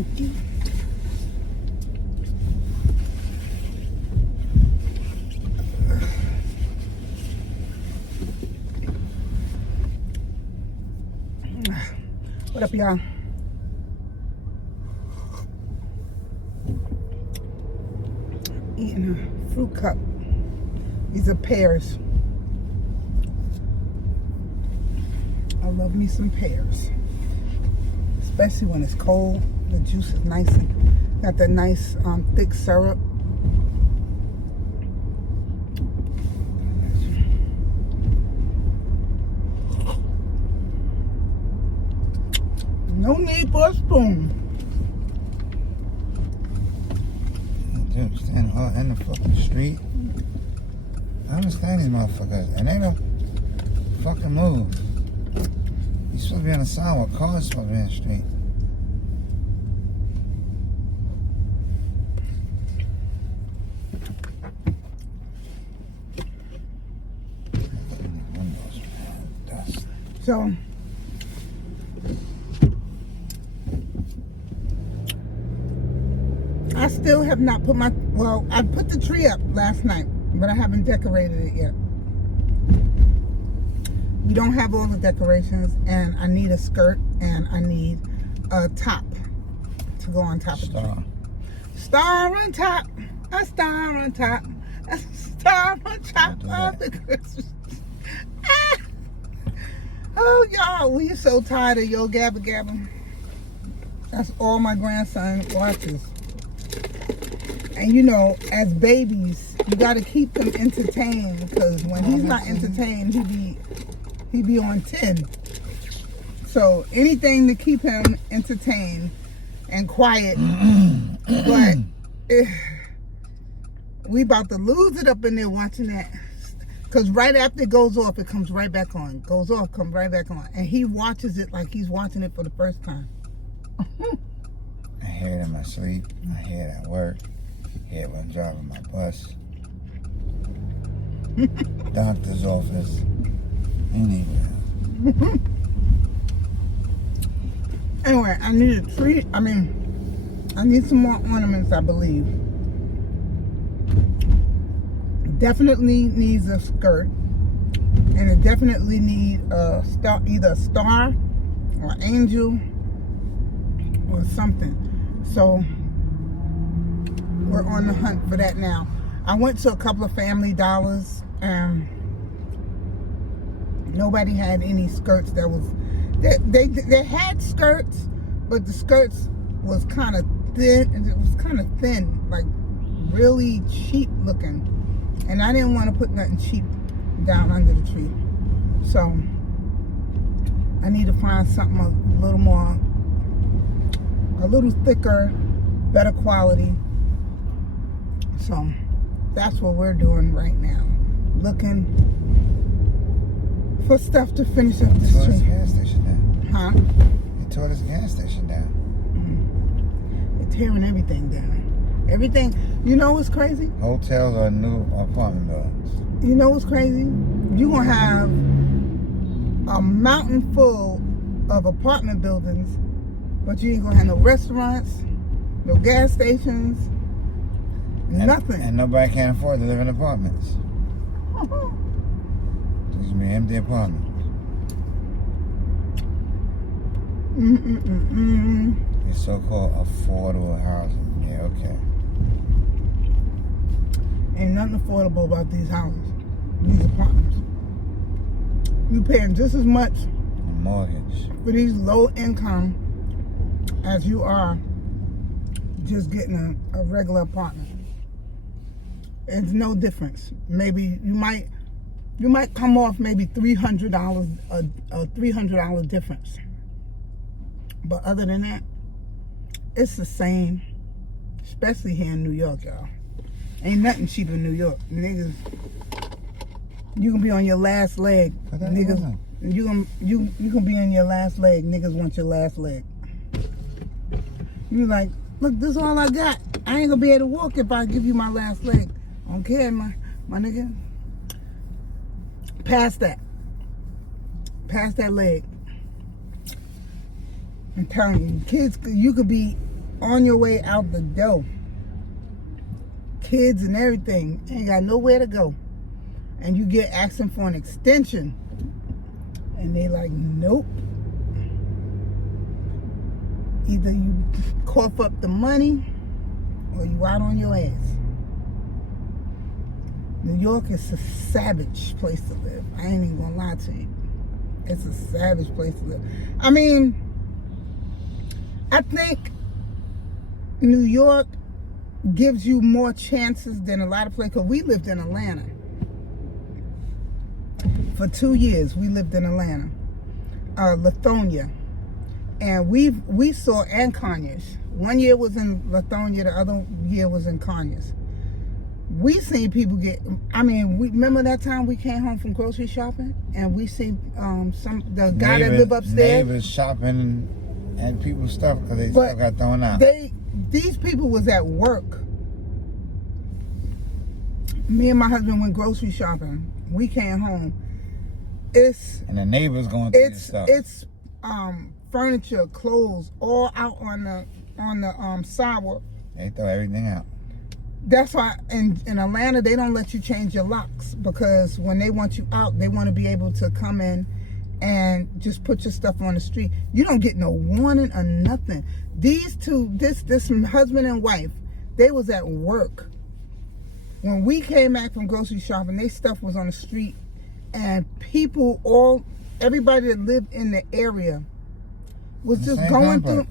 Thank you. What up, y'all? Eating a fruit cup. These are pears. I love me some pears. Especially when it's cold. The juice is nice and got that nice thick syrup. No need for a spoon. Dude, standing all in the fucking street. I understand these motherfuckers, and they don't fucking move. You're supposed to be on the sidewalk. Cars supposed to be in the street. So I still have not put my, well, I put the tree up last night, but I haven't decorated it yet. We don't have all the decorations, and I need a skirt, and I need a top to go on top of the tree. Star on top, a star on top, a star on top of the Christmas. Ah! Oh, y'all, we are so tired of Yo Gabba Gabba. That's all my grandson watches. And you know, as babies, you got to keep them entertained, because when he's not entertained, he be on 10. So anything to keep him entertained and quiet. But we about to lose it up in there watching that. Because right after it goes off, it comes right back on. Goes off, comes right back on. And he watches it like he's watching it for the first time. I hear it in my sleep. I hear it at work. I hear it when I'm driving my bus. Doctor's office. Anywhere. Anyway, I need a tree. I need some more ornaments, I believe. Definitely needs a skirt, and it definitely needs a star, either a star or angel or something. So we're on the hunt for that now. I went to a couple of Family Dollars, and nobody had any skirts that was, they had skirts, but the skirts was kind of thin, and it was kind of thin, like really cheap looking. And I didn't want to put nothing cheap down under the tree. So I need to find something a little more, a little thicker, better quality. So that's what we're doing right now. Looking for stuff to finish up this tree. Gas station down. Huh? They tore this gas station down. They're tearing everything down. Everything. You know what's crazy? Hotels or new apartment buildings. You know what's crazy? You're going to have a mountain full of apartment buildings, but you ain't going to have no restaurants, no gas stations, nothing. And nobody can afford to live in apartments. There's be empty apartments. It's so-called affordable housing. Yeah, okay. Ain't nothing affordable about these houses, these apartments. You paying just as much mortgage for these low income as you are just getting a regular apartment. It's no difference. Maybe you might come off maybe $300, a $300 difference. But other than that, it's the same, especially here in New York, y'all. Ain't nothing cheap in New York. Niggas, you can be on your last leg. Niggas, you can be on your last leg. Niggas want your last leg. You like, look, this is all I got. I ain't gonna be able to walk if I give you my last leg. I don't care, my nigga. Pass that leg. I'm telling you, kids, you could be on your way out the door. Kids and everything ain't got nowhere to go. And you get asking for an extension. And they like, nope. Either you cough up the money or you out on your ass. New York is a savage place to live. I ain't even gonna lie to you. It's a savage place to live. I mean, I think New York gives you more chances than a lot of places. Because we lived in Atlanta. For 2 years, we lived in Atlanta. Lithonia. And we saw and Conyers. 1 year was in Lithonia, the other year was in Conyers. We seen people get, I mean, remember that time we came home from grocery shopping and we see the guy that lived upstairs? Neighbors shopping and people's stuff because they stuff got thrown out. These people was at work. Me and my husband went grocery shopping. We came home. And the neighbors going through this stuff. It's furniture, clothes, all out on the sidewalk. They throw everything out. That's why in Atlanta they don't let you change your locks, because when they want you out, they want to be able to come in and just put your stuff on the street. You don't get no warning or nothing. These two, this husband and wife, they was at work. When we came back from grocery shopping, their stuff was on the street, and everybody that lived in the area was just going through.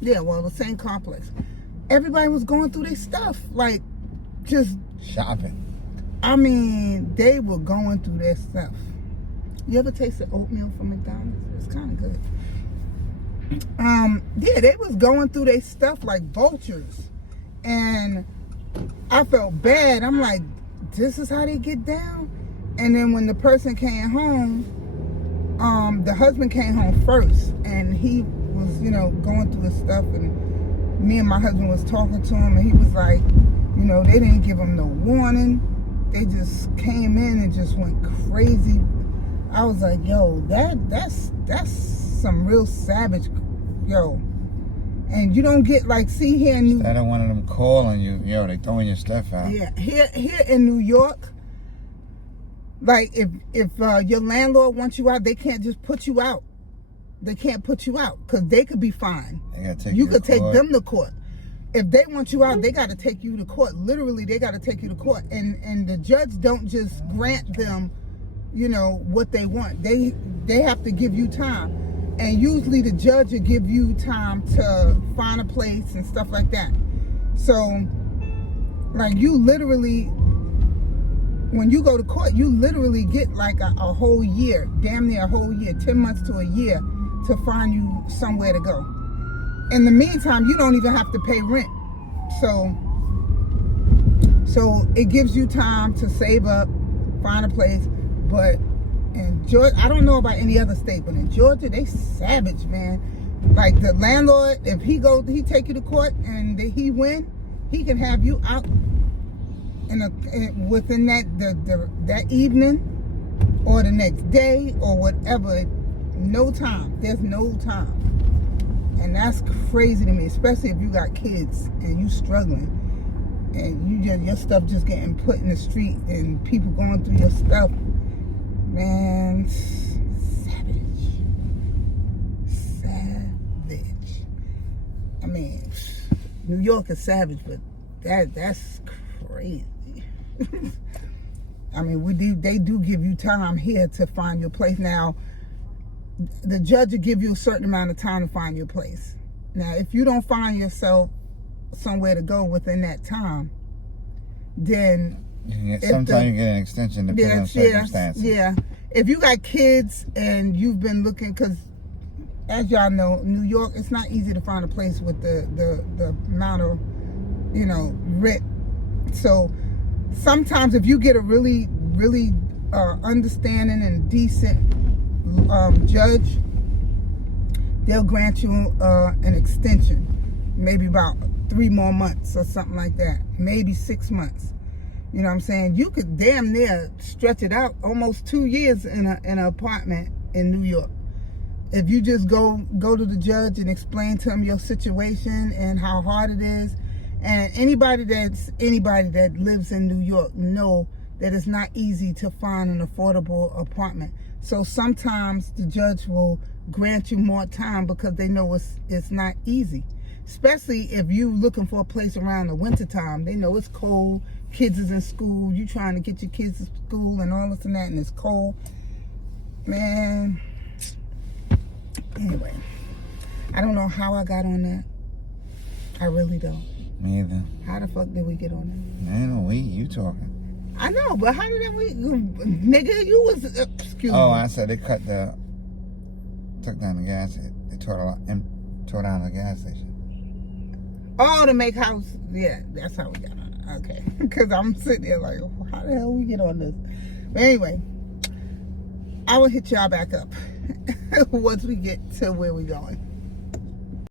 Yeah, well, the same complex. Everybody was going through their stuff, like just shopping. I mean, they were going through their stuff. You ever tasted oatmeal from McDonald's? It's kind of good. Yeah, they was going through their stuff like vultures, and I felt bad. I'm like, this is how they get down. And then when the person came home, the husband came home first, and he was, going through his stuff, and me and my husband was talking to him, and he was like, they didn't give him no warning. They just came in and just went crazy. I was like, yo, that's some real savage, yo. And you don't get see here in New York. Instead of one of them calling you, they throwing your stuff out. Yeah, here in New York, if your landlord wants you out, they can't just put you out. They can't put you out because they could be fined. They gotta take you could take them to court. If they want you out, they got to take you to court. Literally, they got to take you to court. And the judge don't just grant them, what they want. They have to give you time. And usually the judge will give you time to find a place and stuff like that. So, you literally, when you go to court, you literally get a whole year, damn near a whole year, 10 months to a year to find you somewhere to go. In the meantime, you don't even have to pay rent. So it gives you time to save up, find a place. But in Georgia, I don't know about any other state, but in Georgia, they savage, man. The landlord, if he take you to court and he win, he can have you out within that evening or the next day or whatever. No time. There's no time. And that's crazy to me, especially if you got kids and you struggling and your stuff just getting put in the street and people going through your stuff. Man, savage. I mean, New York is savage, but that's crazy. I mean, they do give you time here to find your place. Now, the judge will give you a certain amount of time to find your place. Now, if you don't find yourself somewhere to go within that time, then sometimes you get an extension depending on circumstances. Yeah. If you got kids and you've been looking, because as y'all know, New York, it's not easy to find a place with the amount of, rent. So sometimes if you get a really, really understanding and decent judge, they'll grant you an extension, maybe about 3 more months or something like that, maybe 6 months. You know what I'm saying? You could damn near stretch it out almost 2 years in an apartment in New York. If you just go to the judge and explain to him your situation and how hard it is, and anybody that lives in New York know that it's not easy to find an affordable apartment. So sometimes the judge will grant you more time because they know it's not easy. Especially if you looking for a place around the winter time. They know it's cold, kids is in school, you trying to get your kids to school and all this and that, and it's cold. Man, anyway, I don't know how I got on that. I really don't. Me either. How the fuck did we get on that? Man, you talking. I know, but how did we, nigga, you was, excuse me. Oh, I said they took down the gas, they tore down the gas station. Oh, to make house, yeah, that's how we got on it. Okay, because I'm sitting there like, how the hell we get on this? But anyway, I will hit y'all back up once we get to where we going.